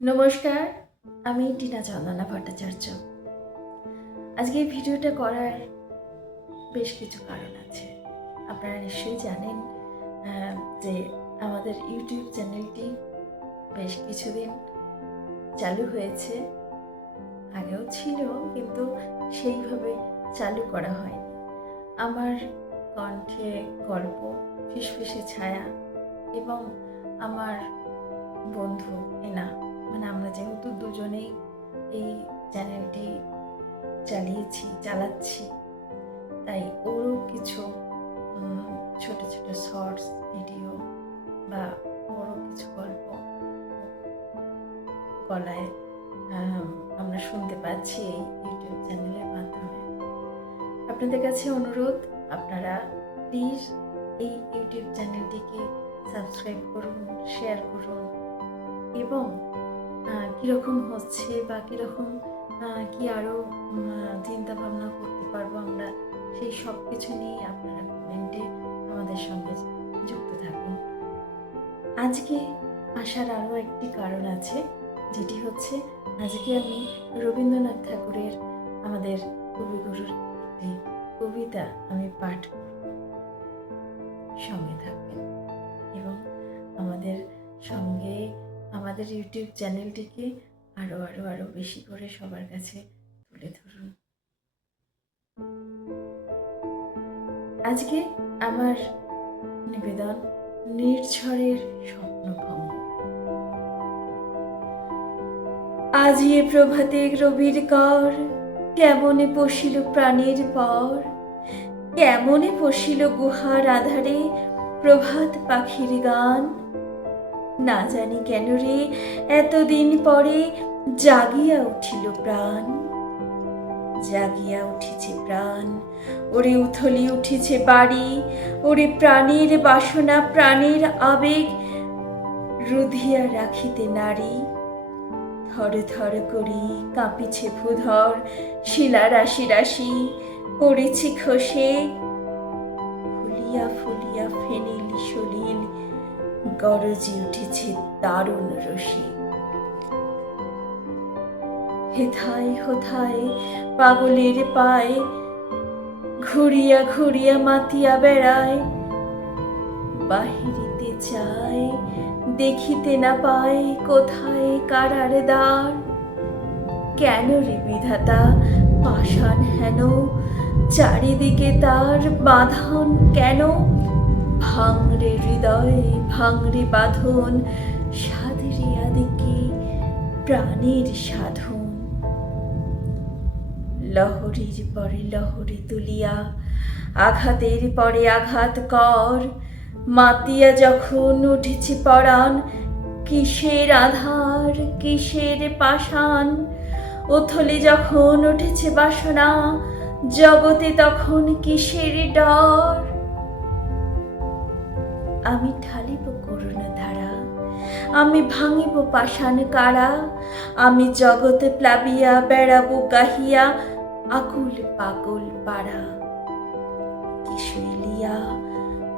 নমস্কার, আমি টিনা চন্দনা ভট্টাচার্য। আজকে এই ভিডিওটা করার বেশ কিছু কারণ আছে। আপনারা নিশ্চয়ই জানেন যে আমাদের ইউটিউব চ্যানেলটি বেশ কিছুদিন চালু হয়েছে। আগেও ছিল, কিন্তু সেইভাবে চালু করা হয়নি। আমার কণ্ঠে গল্প, ফিসফিসে ছায়া এবং আমার বন্ধু এনা, আমরা যেহেতু দুজনেই এই চ্যানেলটি চালাচ্ছি, তাই ওরও কিছু ছোট ছোট শর্টস ভিডিও বা ওরও কিছু গল্প গলায় আমরা শুনতে পাচ্ছি এই ইউটিউব চ্যানেলের মাধ্যমে। আপনাদের কাছে অনুরোধ, আপনারা প্লিজ এই ইউটিউব চ্যানেলটিকে সাবস্ক্রাইব করুন, শেয়ার করুন এবং কীরকম হচ্ছে বা কীরকম কি আরও চিন্তা ভাবনা করতে পারবো আমরা, সেই সব কিছু নিয়ে আপনারা কমেন্টে আমাদের সঙ্গে যুক্ত থাকুন। আজকে আসার আরও একটি কারণ আছে, যেটি হচ্ছে আজকে আমি রবীন্দ্রনাথ ঠাকুরের, আমাদের কবিগুরুর একটি কবিতা আমি পাঠ করব। সঙ্গে থাকবেন এবং আমাদের সঙ্গে আমাদের ইউটিউব চ্যানেলটিকে আরো আরো আরো বেশি করে সবার কাছে তুলে ধরুন। আজকে আমার নিবেদন নির্ঝরের স্বপ্নভঙ্গ। আজি এ প্রভাতে রবির কর, কেমনে পশিল প্রাণের পর, কেমনে পশিল গুহার আধারে প্রভাত পাখির গান। না জানি কেন রে এতদিন পরে জাগিয়া উঠিল প্রাণ, জাগিয়া উঠিছে প্রাণ। ওরে উথলি উঠিছে বাড়ি, ওরে প্রাণের বাসনা প্রাণের আবেগ রুধিয়া রাখিতে নারী। থর থর করি কাঁপিছে ভূধর, শিলা রাশি রাশি পড়েছে খসে। ফুলিয়া ফুলিয়া ফেনিল সলিল গরজি উঠেছে দারুণ রসে। হেথায় হোথায় পাগলের পায় ঘুরিয়া ঘুরিয়া মাতিয়া বেড়ায়। বাহিরিতে চায় দেখিতে না পায় কোথায় কারার দ্বার। কেন রে বিধাতা পাষাণ হেন, চারিদিকে তার বাঁধন কেন? ভাঙরে হৃদয় ভাঙরে বাঁধন, সাধরে আদিকে প্রাণের সাধন। লহরীর পরে লহরী তুলিয়া আঘাতের পরে আঘাত কর। মাতিয়া যখন উঠেছে পরাণ, কিসের আধার কিসের পাষাণ। উথলে যখন উঠেছে বাসনা, জগতে তখন কিসের ডর। আমি ঢালিব করুণা ধারা, আমি ভাঙিব পাষাণ কারা। আমি জগতে প্লাবিয়া বেড়াবো গাহিয়া আকুল পাগল পাড়া। কিশোরিয়া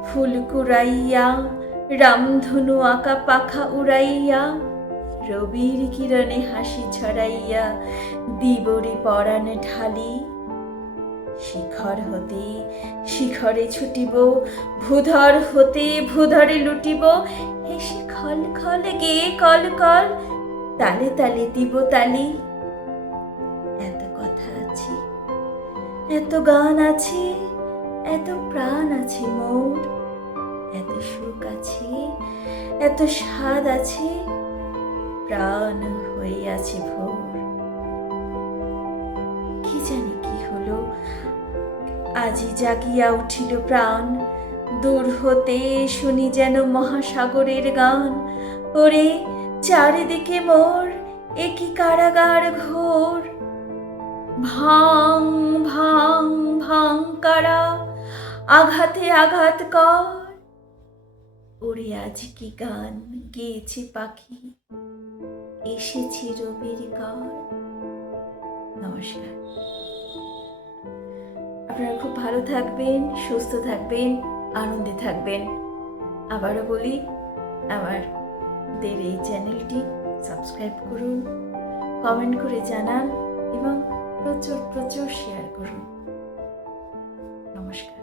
ফুল কুড়াইয়া রামধনু আঁকা পাখা উড়াইয়া, রবির কিরণে হাসি ছড়াইয়া দিবরি পরাণ ঢালি। শিখর হতে শিখরে ছুটিব, ভূধর হতে ভূধরে লুটিব। হেসে খল খল গেয়ে কল কল, তালে তালে দিব তালি। এত কথা আছে, এত গান আছে, এত প্রাণ আছে মোর। এত সুখ আছে, এত স্বাদ আছে, প্রাণ হইয়াছে ভোর। কি জানি কি হলো, আজি জাগিয়া উঠিল প্রাণ। দূর হতে শুনি যেন মহাসাগরের গান। ওরে চারিদিকে মোর একই কারাগার ঘোর। ভাং ভাং ভাং কারা, আঘাতে আঘাত কর। ওরে আজ কি গান গেয়েছে পাখি, এসেছে রবির কর। নমস্কার। আপনারা খুব ভালো থাকবেন, সুস্থ থাকবেন, আনন্দে থাকবেন। আবারও বলি, আমাদের এই চ্যানেলটি সাবস্ক্রাইব সাবস্ক্রাইব করুন, কমেন্ট করে জানান এবং প্রচুর প্রচুর শেয়ার করুন। নমস্কার।